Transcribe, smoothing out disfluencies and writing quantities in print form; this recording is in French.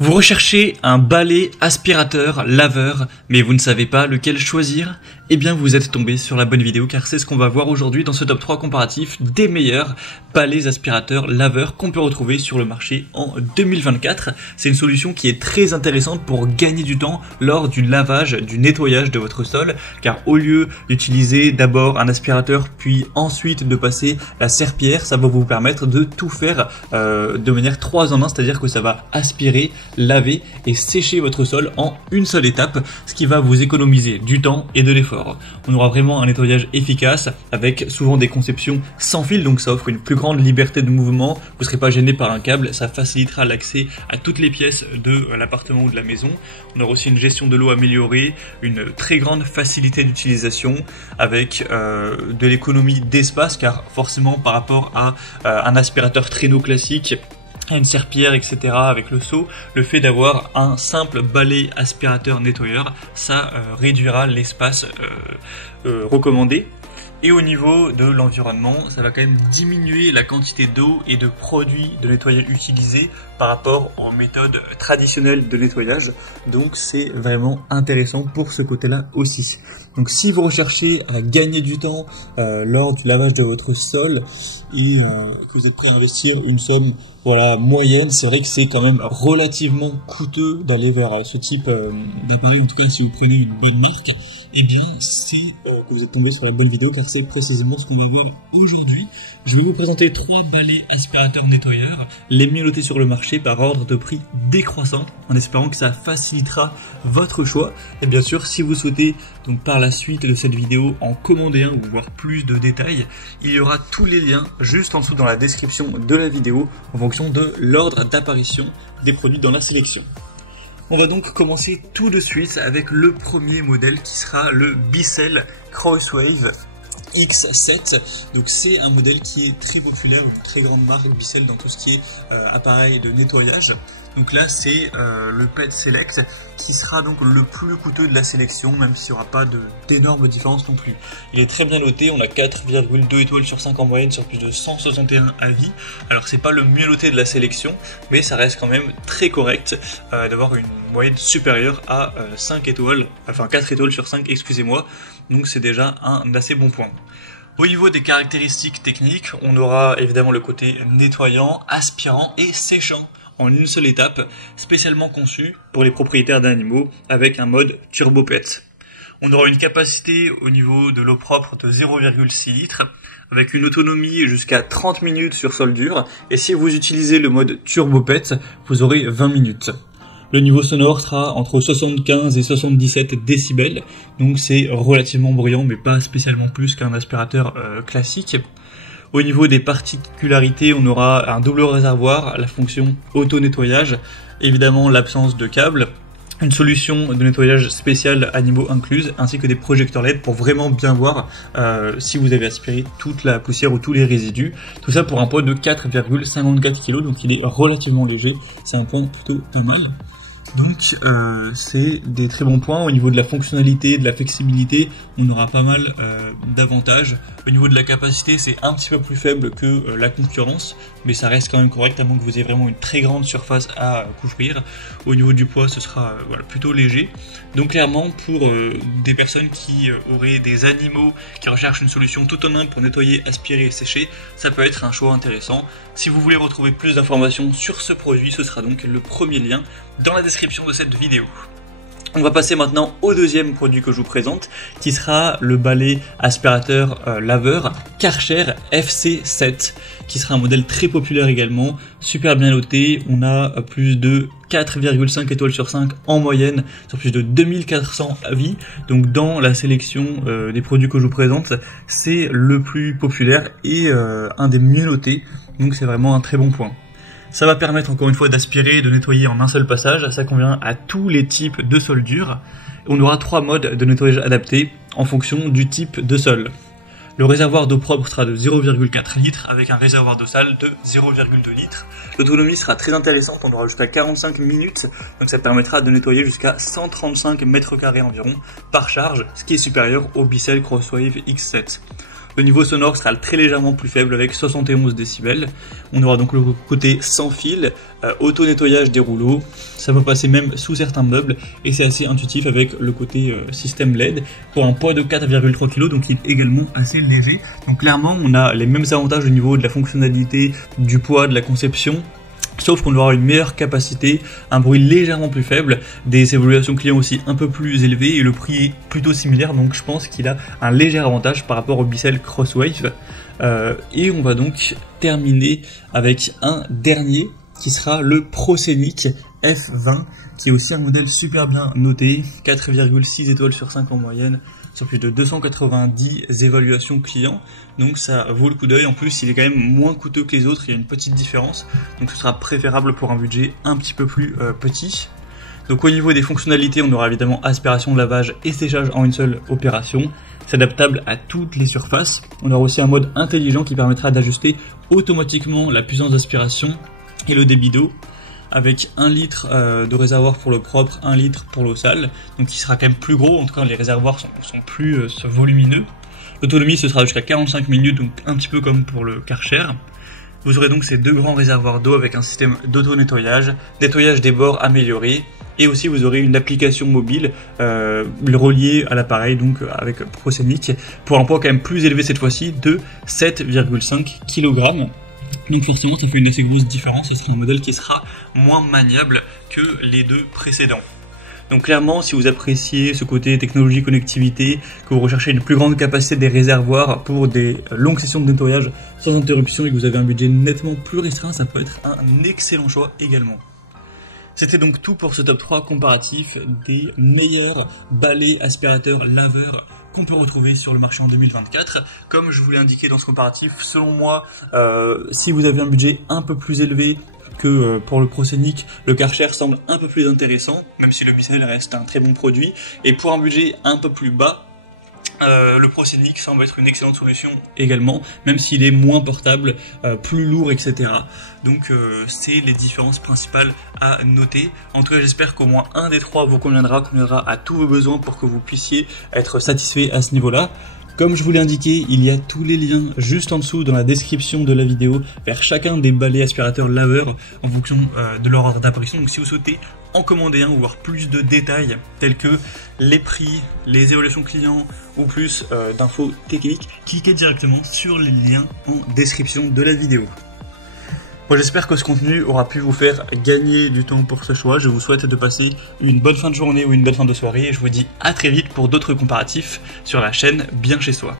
Vous recherchez un balai aspirateur laveur, mais vous ne savez pas lequel choisir? Eh bien vous êtes tombé sur la bonne vidéo car c'est ce qu'on va voir aujourd'hui dans ce top 3 comparatif des meilleurs balais aspirateurs laveurs qu'on peut retrouver sur le marché en 2024. C'est une solution qui est très intéressante pour gagner du temps lors du lavage, du nettoyage de votre sol, car au lieu d'utiliser d'abord un aspirateur puis ensuite de passer la serpillière, ça va vous permettre de tout faire de manière 3 en 1, c'est-à-dire que ça va aspirer, laver et sécher votre sol en une seule étape, ce qui va vous économiser du temps et de l'effort. On aura vraiment un nettoyage efficace avec souvent des conceptions sans fil, donc ça offre une plus grande liberté de mouvement, vous ne serez pas gêné par un câble, ça facilitera l'accès à toutes les pièces de l'appartement ou de la maison. On aura aussi une gestion de l'eau améliorée, une très grande facilité d'utilisation avec de l'économie d'espace, car forcément par rapport à un aspirateur traîneau classique, à une serpillière, etc. avec le seau, le fait d'avoir un simple balai aspirateur nettoyeur, ça réduira l'espace recommandé. Et au niveau de l'environnement, ça va quand même diminuer la quantité d'eau et de produits de nettoyage utilisés par rapport aux méthodes traditionnelles de nettoyage. Donc c'est vraiment intéressant pour ce côté-là aussi. Donc si vous recherchez à gagner du temps lors du lavage de votre sol et que vous êtes prêt à investir une somme moyenne, c'est vrai que c'est quand même relativement coûteux d'aller vers ce type d'appareil, en tout cas si vous prenez une bonne marque. Eh bien, c'est que vous êtes tombé sur la bonne vidéo car c'est précisément ce qu'on va voir aujourd'hui. Je vais vous présenter 3 balais aspirateurs nettoyeurs, les mieux notés sur le marché par ordre de prix décroissant, en espérant que ça facilitera votre choix. Et bien sûr, si vous souhaitez donc par la suite de cette vidéo en commander un ou voir plus de détails, il y aura tous les liens juste en dessous dans la description de la vidéo en fonction de l'ordre d'apparition des produits dans la sélection. On va donc commencer tout de suite avec le premier modèle qui sera le Bissell Crosswave X7. Donc c'est un modèle qui est très populaire, une très grande marque Bissell dans tout ce qui est appareil de nettoyage. Donc là c'est le Pet Select qui sera donc le plus coûteux de la sélection, même s'il n'y aura pas d'énormes différences non plus. Il est très bien noté, on a 4,2 étoiles sur 5 en moyenne sur plus de 161 avis. Alors c'est pas le mieux noté de la sélection, mais ça reste quand même très correct d'avoir une moyenne supérieure à 5 étoiles, enfin 4 étoiles sur 5, excusez-moi. Donc c'est déjà un assez bon point. Au niveau des caractéristiques techniques, on aura évidemment le côté nettoyant, aspirant et séchant en une seule étape, spécialement conçu pour les propriétaires d'animaux avec un mode Turbo Pet. On aura une capacité au niveau de l'eau propre de 0,6 litres avec une autonomie jusqu'à 30 minutes sur sol dur, et si vous utilisez le mode Turbo Pet, vous aurez 20 minutes. Le niveau sonore sera entre 75 et 77 décibels, donc c'est relativement bruyant mais pas spécialement plus qu'un aspirateur classique. Au niveau des particularités, on aura un double réservoir, la fonction auto-nettoyage, évidemment l'absence de câble, une solution de nettoyage spéciale animaux incluse, ainsi que des projecteurs LED pour vraiment bien voir si vous avez aspiré toute la poussière ou tous les résidus. Tout ça pour un poids de 4,54 kg, donc il est relativement léger, c'est un point plutôt pas mal. Donc c'est des très bons points. Au niveau de la fonctionnalité, de la flexibilité, on aura pas mal d'avantages. Au niveau de la capacité, c'est un petit peu plus faible que la concurrence, mais ça reste quand même correct à moins que vous ayez vraiment une très grande surface à couvrir. Au niveau du poids, ce sera plutôt léger. Donc clairement, pour des personnes qui auraient des animaux qui recherchent une solution tout en un pour nettoyer, aspirer et sécher, ça peut être un choix intéressant. Si vous voulez retrouver plus d'informations sur ce produit, ce sera donc le premier lien dans la description de cette vidéo. On va passer maintenant au deuxième produit que je vous présente, qui sera le balai aspirateur laveur Karcher FC7, qui sera un modèle très populaire également, super bien noté. On a plus de 4,5 étoiles sur 5 en moyenne sur plus de 2400 avis. Donc dans la sélection des produits que je vous présente, c'est le plus populaire et un des mieux notés, donc c'est vraiment un très bon point. Ça va permettre encore une fois d'aspirer et de nettoyer en un seul passage, ça convient à tous les types de sol dur. On aura 3 modes de nettoyage adaptés en fonction du type de sol. Le réservoir d'eau propre sera de 0,4 litres avec un réservoir d'eau sale de 0,2 litres. L'autonomie sera très intéressante, on aura jusqu'à 45 minutes, donc ça permettra de nettoyer jusqu'à 135 mètres carrés environ par charge, ce qui est supérieur au Bissell Crosswave X7. Le niveau sonore sera très légèrement plus faible avec 71 décibels. On aura donc le côté sans fil, auto-nettoyage des rouleaux. Ça va passer même sous certains meubles et c'est assez intuitif avec le côté système LED pour un poids de 4,3 kg, donc il est également assez léger. Donc clairement, on a les mêmes avantages au niveau de la fonctionnalité, du poids, de la conception. Sauf qu'on aura une meilleure capacité, un bruit légèrement plus faible, des évaluations clients aussi un peu plus élevées et le prix est plutôt similaire, donc je pense qu'il a un léger avantage par rapport au Bissell Crosswave. Et on va donc terminer avec un dernier qui sera le ProScenic F20, qui est aussi un modèle super bien noté, 4,6 étoiles sur 5 en moyenne, sur plus de 290 évaluations clients, donc ça vaut le coup d'œil. En plus, il est quand même moins coûteux que les autres, il y a une petite différence, donc ce sera préférable pour un budget un petit peu plus petit. Donc au niveau des fonctionnalités, on aura évidemment aspiration, lavage et séchage en une seule opération. C'est adaptable à toutes les surfaces. On aura aussi un mode intelligent qui permettra d'ajuster automatiquement la puissance d'aspiration et le débit d'eau, avec 1 litre de réservoir pour le propre, 1 litre pour l'eau sale, donc il sera quand même plus gros, en tout cas les réservoirs sont plus volumineux. L'autonomie ce sera jusqu'à 45 minutes, donc un petit peu comme pour le Karcher. Vous aurez donc ces 2 grands réservoirs d'eau avec un système d'auto-nettoyage, nettoyage des bords amélioré, et aussi vous aurez une application mobile reliée à l'appareil, donc avec ProScenic, pour un poids quand même plus élevé cette fois-ci de 7,5 kg. Donc forcément ça fait une assez grosse différence, ce sera un modèle qui sera moins maniable que les 2 précédents. Donc clairement, si vous appréciez ce côté technologie, connectivité, que vous recherchez une plus grande capacité des réservoirs pour des longues sessions de nettoyage sans interruption et que vous avez un budget nettement plus restreint, ça peut être un excellent choix également. C'était donc tout pour ce top 3 comparatif des meilleurs balais, aspirateurs, laveurs qu'on peut retrouver sur le marché en 2024. Comme je vous l'ai indiqué dans ce comparatif, selon moi, si vous avez un budget un peu plus élevé que pour le ProScenic, le Karcher semble un peu plus intéressant, même si le Bissell reste un très bon produit. Et pour un budget un peu plus bas, le ProScenic semble être une excellente solution également, même s'il est moins portable, plus lourd, etc. Donc c'est les différences principales à noter. En tout cas, j'espère qu'au moins un des 3 vous conviendra à tous vos besoins pour que vous puissiez être satisfait à ce niveau-là. Comme je vous l'ai indiqué, il y a tous les liens juste en dessous dans la description de la vidéo vers chacun des balais aspirateurs laveurs en fonction de leur ordre d'apparition. Donc si vous souhaitez en commander un ou voir plus de détails tels que les prix, les évaluations clients ou plus d'infos techniques, cliquez directement sur les liens en description de la vidéo. Bon, j'espère que ce contenu aura pu vous faire gagner du temps pour ce choix. Je vous souhaite de passer une bonne fin de journée ou une belle fin de soirée et je vous dis à très vite pour d'autres comparatifs sur la chaîne Bien Chez Soi.